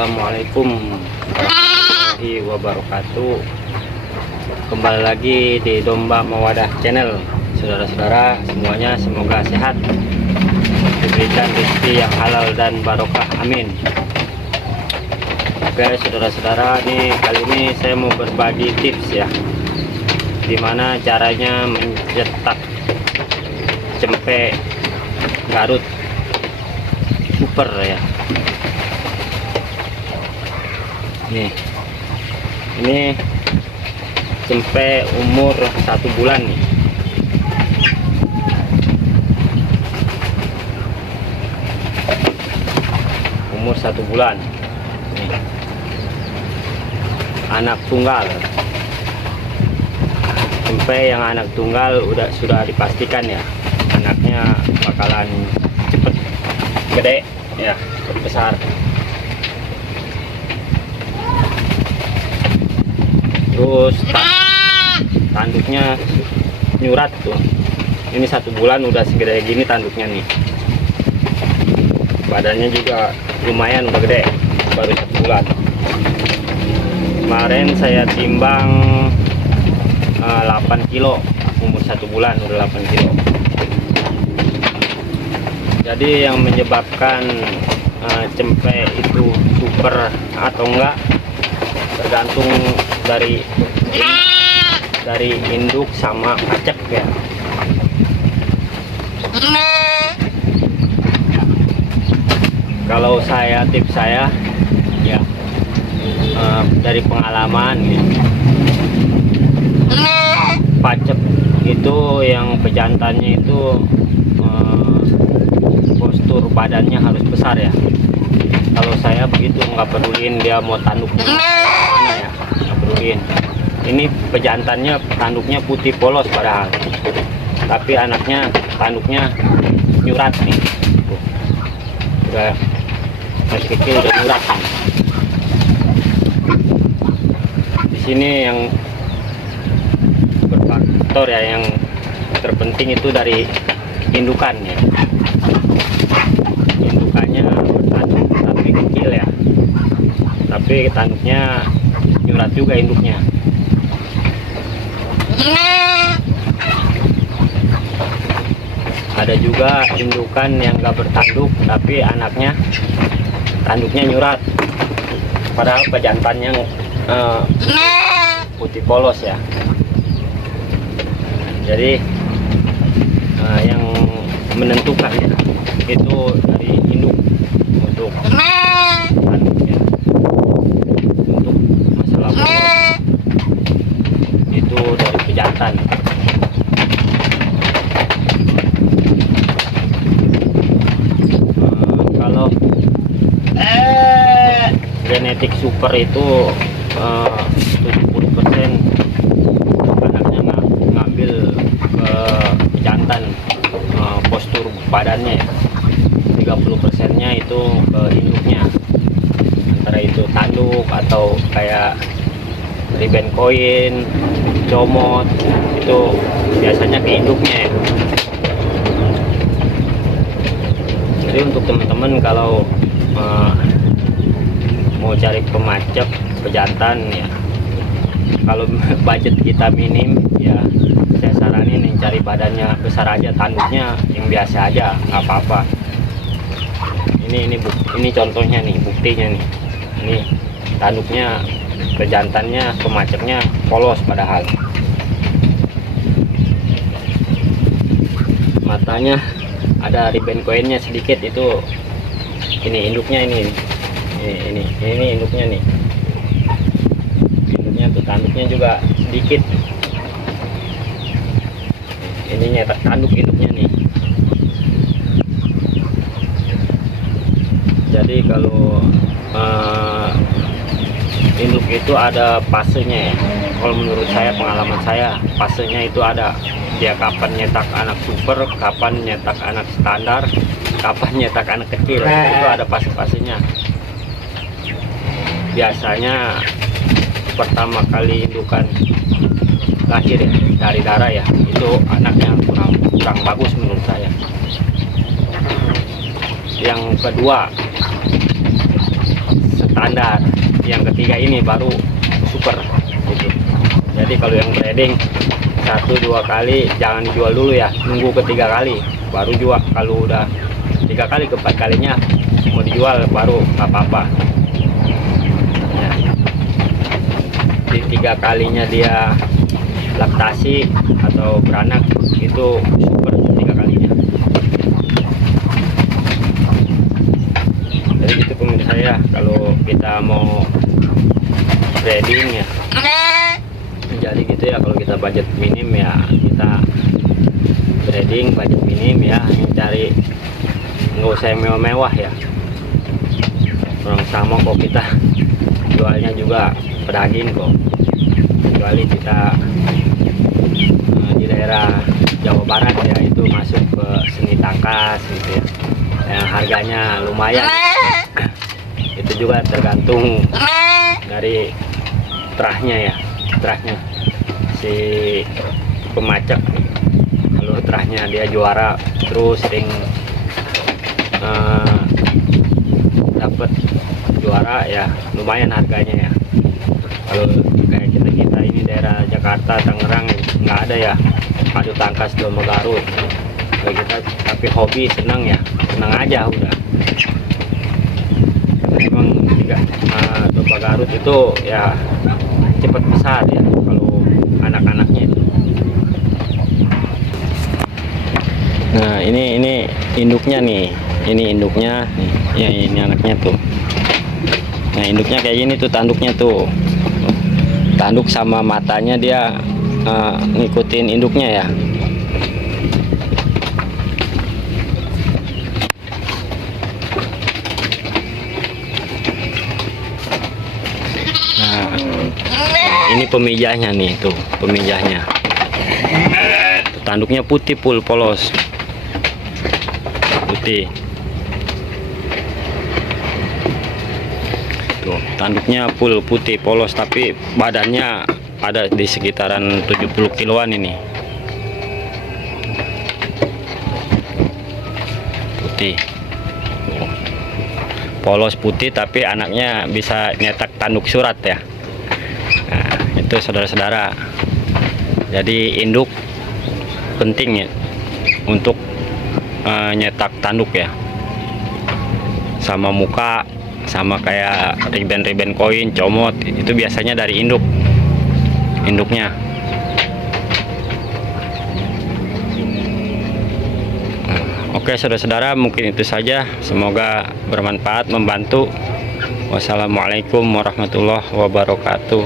Assalamualaikum warahmatullahi wabarakatuh. Kembali lagi di Domba Mawadah Channel. Saudara-saudara semuanya, semoga sehat, diberikan rezeki yang halal dan barokah, amin. Oke saudara-saudara, nih kali ini saya mau berbagi tips ya, gimana caranya mencetak cempe Garut super ya. Ini cempe umur 1 bulan nih. Umur 1 bulan nih. Anak tunggal. Cempe yang anak tunggal sudah dipastikan ya, anaknya bakalan cepet gede ya, cepet besar. Terus tanduknya nyurat tuh. Ini 1 bulan udah segede gini tanduknya nih. Badannya juga lumayan udah gede, baru 1 bulan. Kemarin saya timbang 8 kilo, umur 1 bulan udah 8 kilo. Jadi yang menyebabkan cempe itu super atau enggak tergantung dari induk sama pacek ya. Kalau tips saya ya, dari pengalaman ya, pacek itu yang pejantannya itu postur badannya harus besar ya. Kalau saya begitu, nggak peduliin dia mau tanduknya mana ya, nggak peduliin. Ini pejantannya tanduknya putih polos padahal, tapi tanduknya nyurat nih. Udah masih kecil udah nyurat nih. Di sini yang berfaktor ya, yang terpenting itu dari indukannya. Indukannya bertanduk tapi kecil ya, tapi tanduknya nyurat juga induknya. Ada juga indukan yang gak bertanduk tapi tanduknya nyurat, padahal pejantannya putih polos ya. Jadi yang menentukan ya, itu dari induk untuk tanduknya. Untuk masalah polos itu dari pejantan. Kalau genetik super itu 70% anaknya ngambil ke pejantan, postur badannya ya. 30%-nya itu ke induknya, antara itu tanduk atau kayak ribbon koin, comot, itu biasanya ke induknya ya. Jadi untuk teman-teman kalau mau cari pemacek pejantan ya, kalau budget kita minim ya, saya saranin yang cari badannya besar aja, tanduknya yang biasa aja, nggak apa-apa. Ini contohnya nih, buktinya nih. Ini tanduknya, pejantannya, pemaceknya polos padahal. Matanya ada ribbon koinnya sedikit, itu ini induknya, ini induknya nih. Induknya tuh, tanduknya juga sedikit. Ininya tanduk induknya nih. Jadi kalau induk itu ada fasenya ya. Kalau menurut saya, pengalaman saya, fasenya itu ada. Dia kapan nyetak anak super, kapan nyetak anak standar, kapan nyetak anak kecil, itu ada fase-fasenya. Biasanya pertama kali indukan lahir ya, dari darah ya, itu anaknya kurang bagus menurut saya. Yang kedua, standar. Yang ketiga ini baru super gitu. Jadi kalau yang breeding 1-2 kali jangan dijual dulu ya, nunggu ketiga kali baru jual. Kalau udah 3 kali ke 4 kalinya mau dijual baru apa-apa ya. Di 3 kalinya dia laktasi atau beranak itu super 3 kalinya. Jadi gitu pemirsa ya, kalau kita mau breeding ya jadi gitu ya. Kalau kita budget minim ya kita breeding budget minim ya, cari nggak usah yang mewah-mewah ya. Orang sama kok kita jualnya juga pedaging kok, kecuali kita di daerah Jawa Barat ya, itu masuk ke seni tangkas gitu ya, yang harganya lumayan. Itu juga tergantung dari terahnya ya, terahnya si pemacak. Kalau terahnya dia juara terus sering dapat juara ya lumayan harganya ya. Kalau kayak kita ini daerah Jakarta, Tangerang nggak ada ya adu tangkas domba Garut. Kalau kita tapi hobi senang ya, senang aja udah. Memang domba Garut itu ya cepat besar ya kalau anak-anaknya itu. Nah ini induknya nih, ini induknya nih. Ya ini anaknya tuh. Nah induknya kayak gini tuh, tanduknya tuh, tanduk sama matanya dia ngikutin induknya ya. Nah ini pemijahnya nih tuh, pemijahnya tanduknya putih full polos putih tuh, tanduknya full putih polos, tapi badannya ada di sekitaran 70 kiloan ini, putih polos putih, tapi anaknya bisa nyetak tanduk surat ya. Nah itu saudara-saudara, jadi induk penting ya untuk nyetak tanduk ya, sama muka, sama kayak riben-riben koin, comot, itu biasanya dari induknya. Oke saudara-saudara, mungkin itu saja, semoga bermanfaat, membantu. Wassalamualaikum warahmatullahi wabarakatuh.